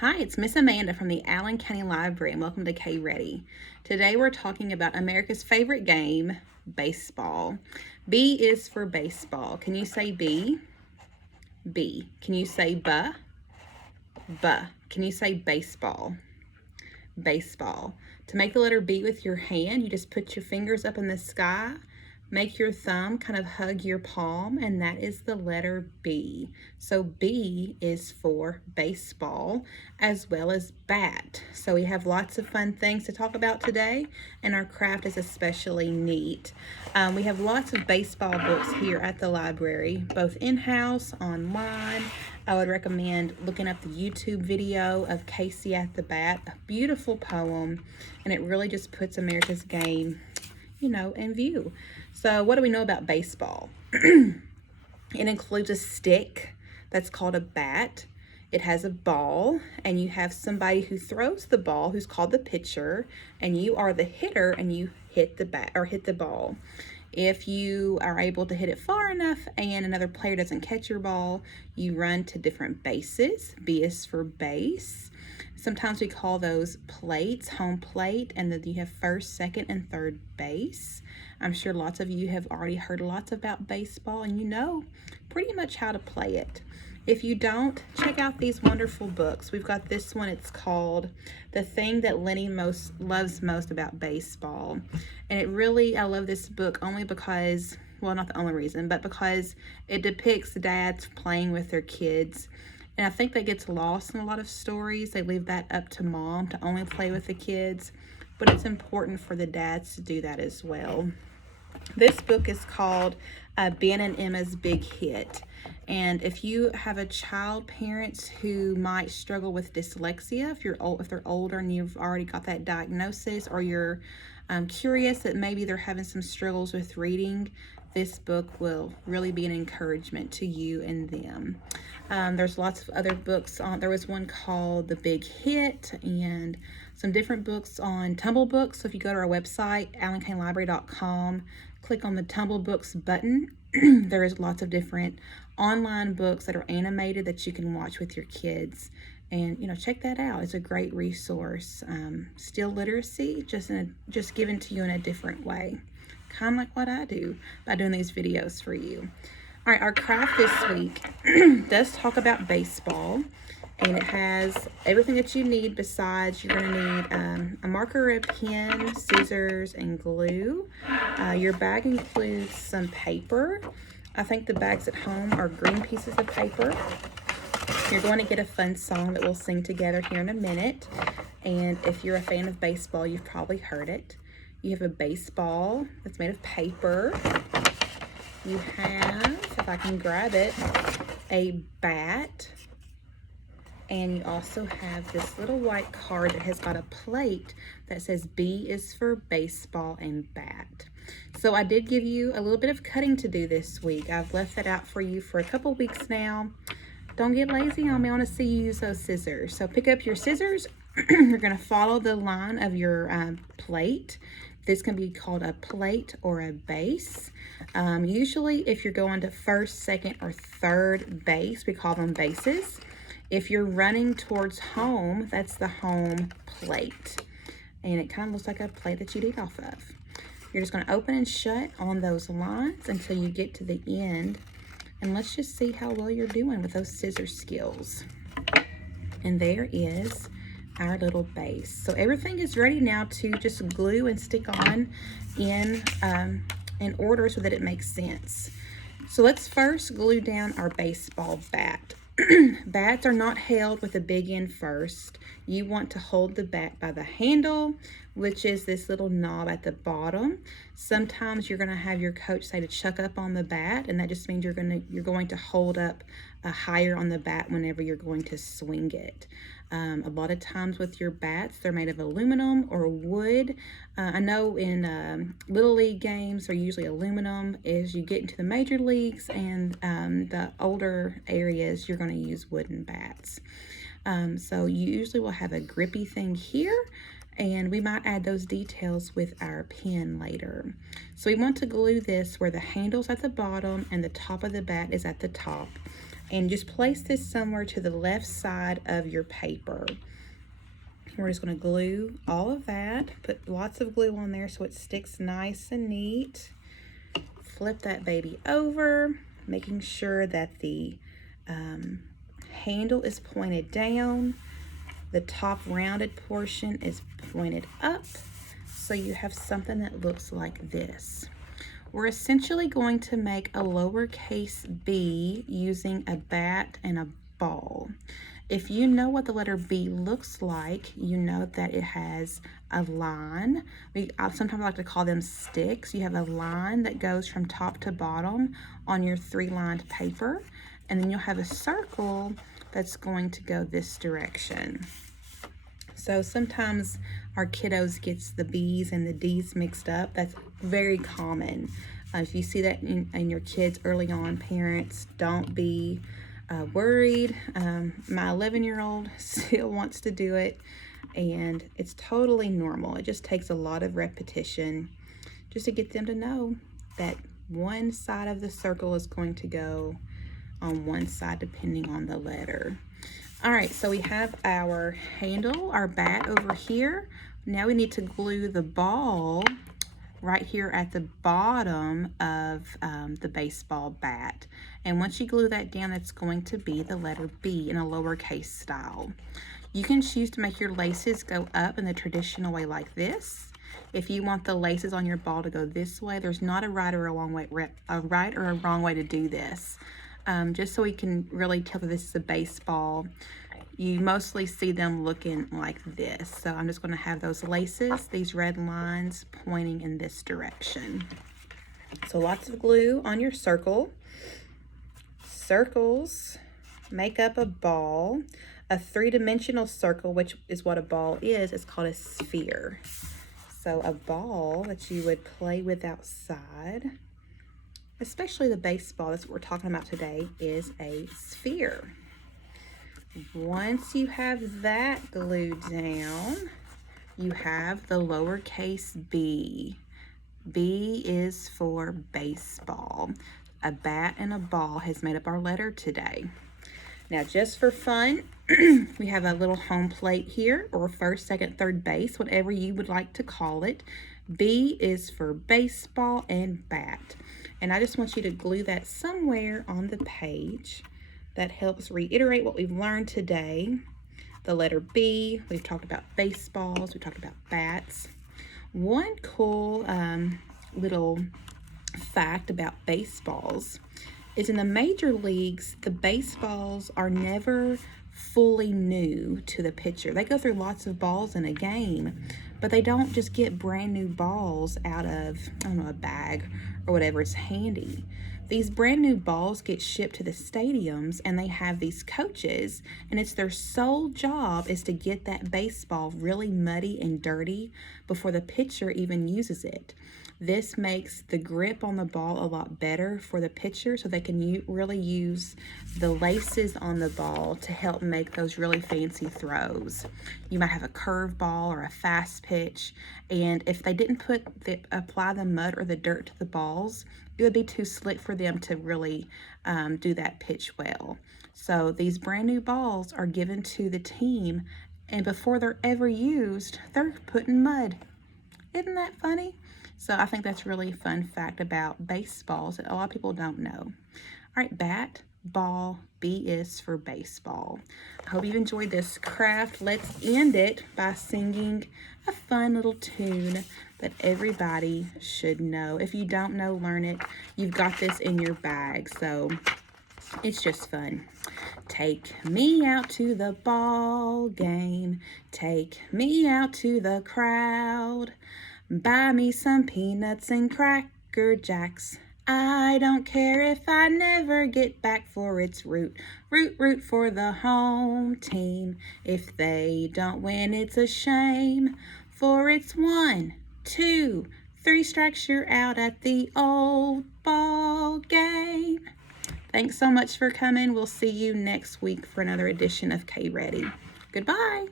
Hi, it's Miss Amanda from the Allen County Library, and welcome to K Ready. Today we're talking about America's favorite game, baseball. B is for baseball. Can you say B? B. Can you say buh? Buh. Can you say baseball? Baseball. To make the letter B with your hand, you just put your fingers up in the sky, make your thumb kind of hug your palm, and that is the letter B. So B is for baseball as well as bat. So we have lots of fun things to talk about today, and our craft is especially neat. We have lots of baseball books here at the library, both in-house, online. I would recommend looking up the YouTube video of Casey at the Bat, a beautiful poem, and it really just puts America's game, in view. So what do we know about baseball? It includes a stick that's called a bat. It has a ball, and you have somebody who throws the ball who's called the pitcher, and you are the hitter and you hit the bat or hit the ball. If you are able to hit it far enough and another player doesn't catch your ball, you run to different bases. B is for base. Sometimes we call those plates, home plate, and then you have first, second, and third base. I'm sure lots of you have already heard lots about baseball and you know pretty much how to play it. If you don't, check out these wonderful books. We've got this one. It's called The Thing That Lenny Loves Most About Baseball. And I love this book only because, well, not the only reason, but because it depicts dads playing with their kids. And I think that gets lost in a lot of stories. They leave that up to mom to only play with the kids. But it's important for the dads to do that as well. This book is called Ben and Emma's Big Hit. And if you have a child, parents who might struggle with dyslexia, if they're older and you've already got that diagnosis, or you're curious that maybe they're having some struggles with reading, this book will really be an encouragement to you and them. There's lots of other books there was one called The Big Hit, and some different books on Tumble Books. So if you go to our website, allencountylibrary.com, click on the Tumble Books button, there is lots of different online books that are animated that you can watch with your kids. And check that out. It's a great resource. Still literacy, just given to you in a different way, kind of like what I do by doing these videos for you. All right, our craft this week does talk about baseball, and it has everything that you need besides you're going to need a marker, a pen, scissors, and glue. Your bag includes some paper. I think the bags at home are green pieces of paper. You're going to get a fun song that we'll sing together here in a minute. And if you're a fan of baseball, you've probably heard it. You have a baseball that's made of paper. You have, if I can grab it, a bat. And you also have this little white card that has got a plate that says B is for baseball and bat. So I did give you a little bit of cutting to do this week. I've left that out for you for a couple weeks now. Don't get lazy on me. I want to see you use those scissors. So pick up your scissors. You're going to follow the line of your plate. This can be called a plate or a base. Usually if you're going to first, second, or third base, we call them bases. If you're running towards home, that's the home plate. And it kind of looks like a plate that you'd eat off of. You're just going to open and shut on those lines until you get to the end. And let's just see how well you're doing with those scissor skills. And there is our little base. So everything is ready now to just glue and stick on in order so that it makes sense. So let's first glue down our baseball bat. Bats are not held with a big end first. You want to hold the bat by the handle, which is this little knob at the bottom. Sometimes you're going to have your coach say to chuck up on the bat, and that just means you're going to hold up higher on the bat whenever you're going to swing it. A lot of times with your bats, they're made of aluminum or wood. I know in Little League games, they're usually aluminum. As you get into the major leagues and the older areas, you're going to use wooden bats. So you usually will have a grippy thing here, and we might add those details with our pen later. So we want to glue this where the handle's at the bottom and the top of the bat is at the top. And just place this somewhere to the left side of your paper. We're just going to glue all of that. Put lots of glue on there so it sticks nice and neat. Flip that baby over, making sure that the handle is pointed down. The top rounded portion is pointed up. So you have something that looks like this. We're essentially going to make a lowercase b using a bat and a ball. If you know what the letter B looks like, you know that it has a line. I sometimes like to call them sticks. You have a line that goes from top to bottom on your 3-lined paper, and then you'll have a circle that's going to go this direction. So sometimes our kiddos gets the B's and the D's mixed up. That's very common. If you see that in your kids early on, parents, don't be worried. My 11-year-old still wants to do it, and it's totally normal. It just takes a lot of repetition just to get them to know that one side of the circle is going to go on one side depending on the letter. All right, so we have our handle, our bat over here. Now we need to glue the ball right here at the bottom of the baseball bat. And once you glue that down, it's going to be the letter B in a lowercase style. You can choose to make your laces go up in the traditional way like this. If you want the laces on your ball to go this way, there's not a right or a wrong way to do this. Just so we can really tell that this is a baseball. You mostly see them looking like this. So I'm just going to have those laces, these red lines pointing in this direction. So lots of glue on your circle. Circles make up a ball. A 3-dimensional circle, which is what a ball is called a sphere. So a ball that you would play with outside, especially the baseball, that's what we're talking about today, is a sphere. Once you have that glued down, you have the lowercase b. B is for baseball. A bat and a ball has made up our letter today. Now, just for fun, we have a little home plate here, or first, second, third base, whatever you would like to call it. B is for baseball and bat. And I just want you to glue that somewhere on the page. That helps reiterate what we've learned today. The letter B, we've talked about baseballs, we've talked about bats. One cool little fact about baseballs is in the major leagues, the baseballs are never fully new to the pitcher. They go through lots of balls in a game, but they don't just get brand new balls out of, I don't know, a bag or whatever is handy. These brand new balls get shipped to the stadiums, and they have these coaches, and it's their sole job is to get that baseball really muddy and dirty before the pitcher even uses it. This makes the grip on the ball a lot better for the pitcher, so they can really use the laces on the ball to help make those really fancy throws. You might have a curve ball or a fast pitch, and if they didn't apply the mud or the dirt to the balls, it would be too slick for them to really do that pitch well. So these brand new balls are given to the team, and before they're ever used, they're put in mud. Isn't that funny? So I think that's really a fun fact about baseballs that a lot of people don't know. All right, bat, ball, B is for baseball. I hope you've enjoyed this craft. Let's end it by singing a fun little tune that everybody should know. If you don't know, learn it. You've got this in your bag, so it's just fun. Take me out to the ball game. Take me out to the crowd. Buy me some peanuts and Cracker Jacks. I don't care if I never get back, for it's root for the home team. If they don't win, it's a shame, for it's 1, 2, 3 strikes, you're out at the old ball game. Thanks so much for coming. We'll see you next week for another edition of K Ready. Goodbye.